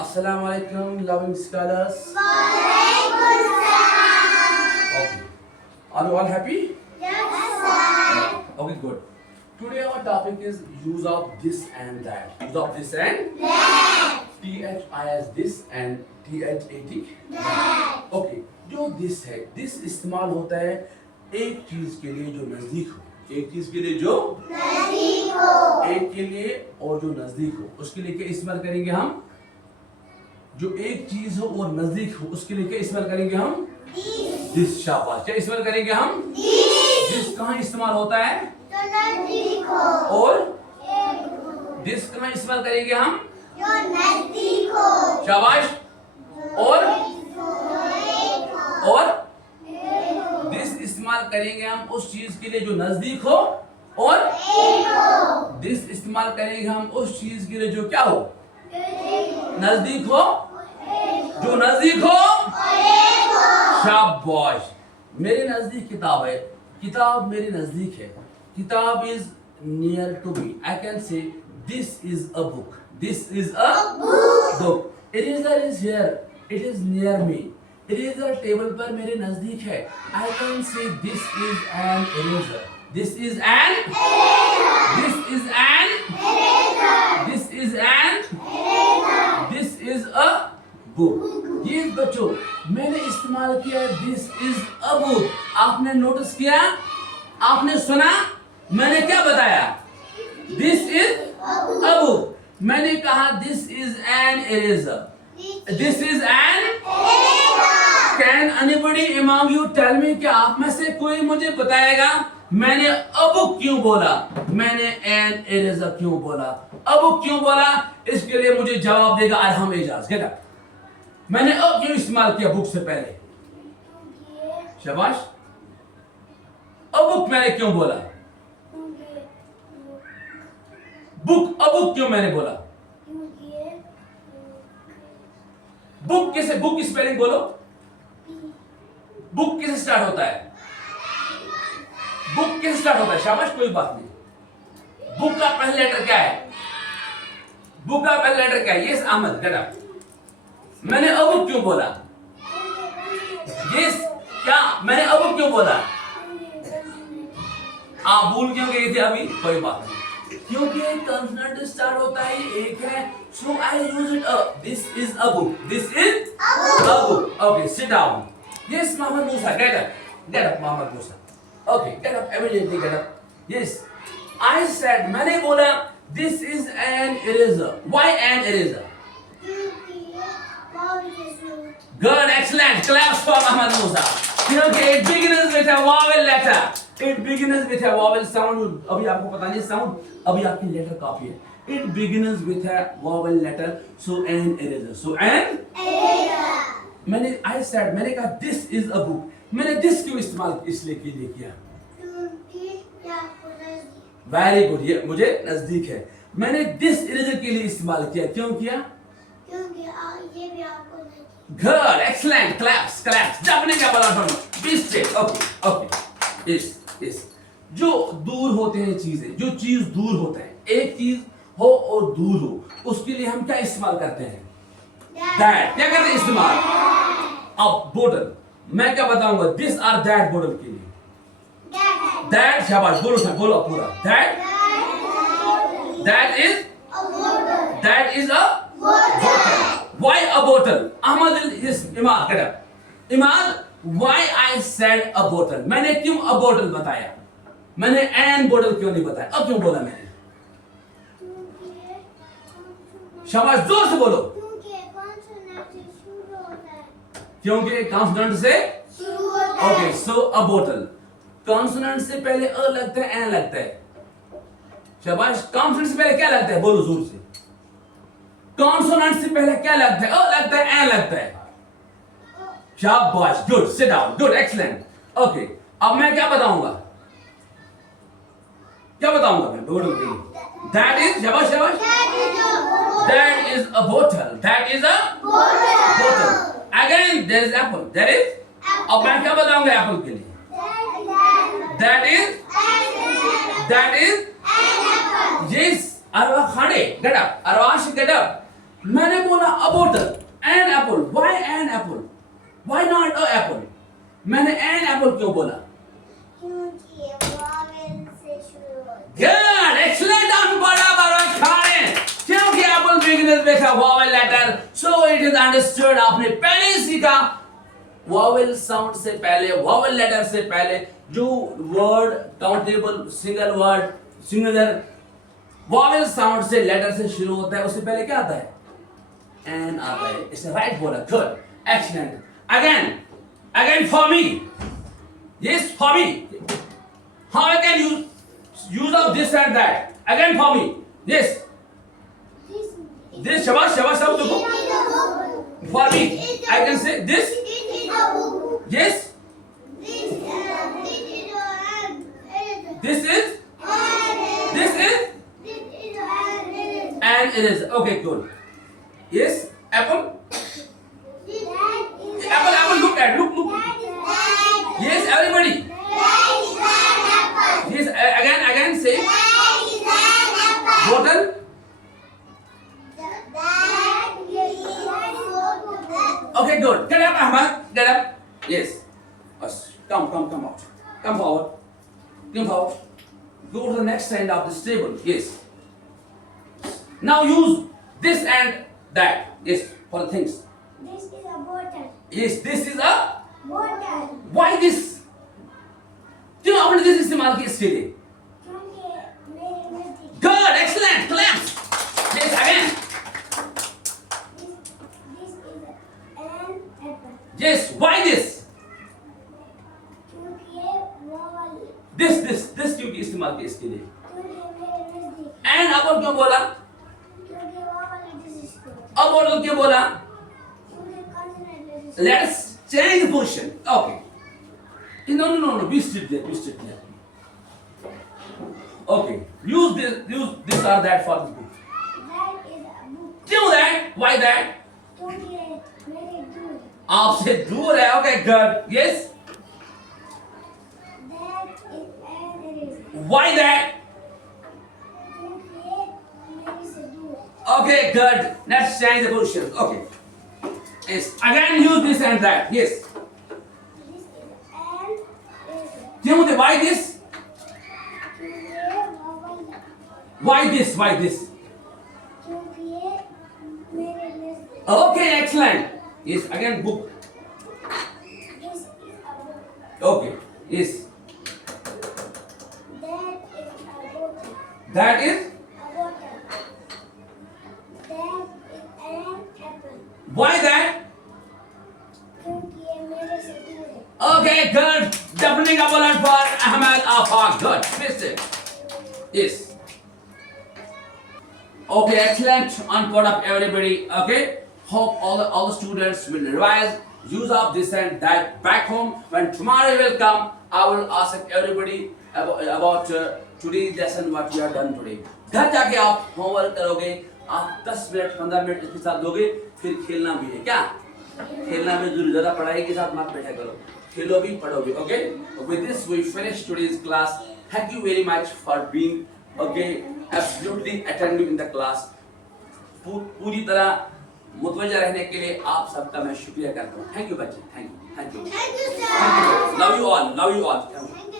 Assalamu alaikum, loving scholars. Okay. Are you all happy? Okay, good. Today our topic is use of this and that. Use of this and THIS this and THAT that. Okay. जो this है, this इस्तेमाल होता है एक चीज के लिए जो नजदीक हो, एक चीज के लिए जो नजदीक हो, एक के लिए और जो नजदीक हो, उसके लिए क्या इस्तेमाल करेंगे हम? जो एक चीज हो और नजदीक हो, उसके लिए क्या इस्तेमाल करेंगे हम? दिस। शाबाश। क्या इस्तेमाल करेंगे हम? दिस कहाँ इस्तेमाल होता है? जो नजदीक हो। और दिस कहाँ इस्तेमाल करेंगे हम? जो नजदीक हो। शाबाश। और दिस इस्तेमाल करेंगे हम उस चीज के लिए जो नजदीक हो और दिस इस्तेमाल करेंगे हम उस चीज के लिए जो क्या हो? नजदीक हो, जो नजदीक हो। शाबाश। मेरे नजदीक किताब है, किताब मेरे नजदीक है। किताब is near to me. I can say this is a book, this is a book. Eraser is here, it is near me. Eraser table पर मेरे नजदीक है। I can say this is an eraser, this is an, this is an, this is an, this is a book. ये बच्चों मैंने इस्तेमाल किया this is a book. आपने नोटिस किया, आपने सुना, मैंने क्या बताया? This is a book. मैंने कहा this is an eraser, this is an. Can anybody among you tell me, क्या आप में से कोई मुझे बताएगा मैंने अ बुक क्यों बोला, मैंने एन इरेजर क्यों बोला, अ बुक क्यों बोला? इसके लिए मुझे जवाब देगा अरहम एजाज। क्या मैंने अ क्यों इस्तेमाल किया बुक से पहले? शाबाश। अ बुक मैंने क्यों बोला? बुक, अ बुक क्यों मैंने बोला? बुक कैसे, बुक की स्पेलिंग बोलो। बुक कैसे स्टार्ट होता है? बुक कैसे स्टार्ट होता है? शाबाश, कोई बात नहीं। बुक का पहला लेटर क्या है? बुक का पहला लेटर क्या है? यस अहमद, गड़ा। मैंने अ बुक क्यों बोला? यस, क्या मैंने अ बुक क्यों बोला? आप भूल क्यों गए थे अभी? कोई बात नहीं, क्योंकि कंसोनेंट स्टार्ट होता है एक है, so I use it. This is a book, this is a book. Okay, sit down. Yes Mohammad Musa, get up Mohammad Musa. Okay, get up immediately, get up. Yes, I said, मैंने बोला this is an eraser. Why an eraser? Good, excellent, claps for Mohammad Musa. क्योंकि it begins with a vowel letter, it begins with a vowel sound. अभी आपको पता नहीं sound, अभी आपकी letter copy है। It begins with a vowel letter, so an eraser, so an eraser. मैंने I said, मैंने कहा दिस इज अ बुक। मैंने दिस क्यों इस्तेमाल इसलिए के लिए किया? वेरी गुड, ये मुझे नजदीक है। मैंने दिस इरेजर के लिए इस्तेमाल किया। क्यों किया? क्योंकि ये भी आपको गुड, एक्सीलेंट, क्लैप्स क्लैप्स। आपने क्या बोला? दिस से। Okay okay, yes yes. जो दूर होते हैं चीजें, जो चीज दूर होता है, एक चीज हो और दूर हो, उसके लिए हम क्या इस्तेमाल करते हैं? दैट। क्या करते हैं इस्तेमाल? अब बोतल, मैं क्या बताऊंगा? दिस और दैट बोतल के लिए। दैट, शाबाश, बोलो सर, बोलो पूरा। That, that is, that is a बोतल। व्हाई अ बोतल? Ahmad is Imad, cut Imad, why I said a बोतल? मैंने क्यों अ बोतल बताया? मैंने एन बोतल क्यों नहीं बताया? अब क्यों बोला मैंने? शाबाश, जोर से बोलो। क्योंकि कॉन्सोनेंट से शुरू होता है। ओके, सो अ बोतल। कॉन्सोनेंट से पहले अ लगता है, एन लगता है। शाबाश। कॉन्सोनेंट से पहले क्या लगता है? बोलो जोर से। कॉन्सोनेंट से पहले क्या लगता है? अ लगता है, एन लगता है। शाबाश, good, sit down, good, excellent. Okay, अब मैं क्या बताऊंगा? क्या बताऊंगा मैं? बोतल के लिए दैट इज, शाबाश शाबाश, दैट इज अ बोतल, दैट इज अ बोतल। Again there is apple, that is. अब मैं क्या बताऊंगा एप्पल के लिए? That is, that is, yes. Arwa खाने, get up, Arwash get up. मैंने बोला a bottle, an apple. Why an apple? Why not a apple? मैंने an apple क्यों बोला? क्योंकि vowel से शुरू होता है। Good, excellent on बराबर खाने। क्योंकि apple begins with a vowel letter, so it is understood. आपने पहले ही सीखा vowel sound से पहले, vowel letter से पहले जो word countable single word singular vowel sound से letter से शुरू होता है उससे पहले क्या आता है? An आता है। It's the right बोला। Good, excellent. Again for me. Yes, for me. How I can use of this and that? Again for me. Yes. This shabash सब देखो. For me, I can say this. Yes. This is. And it is. Okay, good. Yes, apple. Apple. Look. Yes, everybody. Yes, again say. Bottle. Okay, good. Get up, Ahmad. Get up. Yes. Come out. Come forward. Go to the next end of this table. Yes. Now use this and that. Yes, for the things. This is a bottle. Yes, this is a. Bottle. Why this? क्यों आपने this इस्तेमाल किया इसके लिए? क्योंकि मेरे नजदीक। Good, excellent, claps. Yes, again. This is an apple. Yes, why this? क्योंकि ये vowel। This क्यों इस्तेमाल किया इसके लिए? क्योंकि मेरे नजदीक। And apple क्यों बोला? क्योंकि vowel letters is good। A bottle क्यों बोला? क्योंकि consonant letters is good। Let's change the position. Okay. No. Be still there. Okay. Use this or that for the book. That is a book। क्यों that? Why that? क्योंकि मेरे दूर। आपसे दूर है. Okay, good. Yes. That is an eraser। Why that? क्योंकि ये मेरे से दूर है। Okay, good. Let's change the position. Okay. Yes. Again, use this and that. Yes. This is an eraser। क्यों दे? Why this? क्योंकि ये vowel। Why this? क्योंकि ये मेरे नजदीक। Okay, excellent. Yes. Again, book. This is a book। Okay. Yes. That is a bottle। That is. A bottle। That is an apple। Why that? क्योंकि ये मेरे से दूर है। Okay, good. Definitely a bullet for Ahmed Afaq. Good. Missed it. Yes. Okay, excellent. On part of everybody. Okay. Hope all the students will revise. Use of this and that back home. When tomorrow will come, I will ask everybody about today's lesson. What we have done today. घर जाके आप homework करोगे. आप 10 minute 15 minute इसके साथ दोगे. फिर खेलना भी है क्या? खेलना में जरूर ज़्यादा पढ़ाई के साथ मत बैठा करो. खेलो भी पढ़ोगे. Okay. With this we finish today's class. Thank you very much for being absolutely attending in the class. पूरी तरह मुतवज्जा रहने के लिए आप सबका मैं शुक्रिया करता हूँ. Thank you बच्चे. Thank you. Thank you, sir। Love you all. Thank you।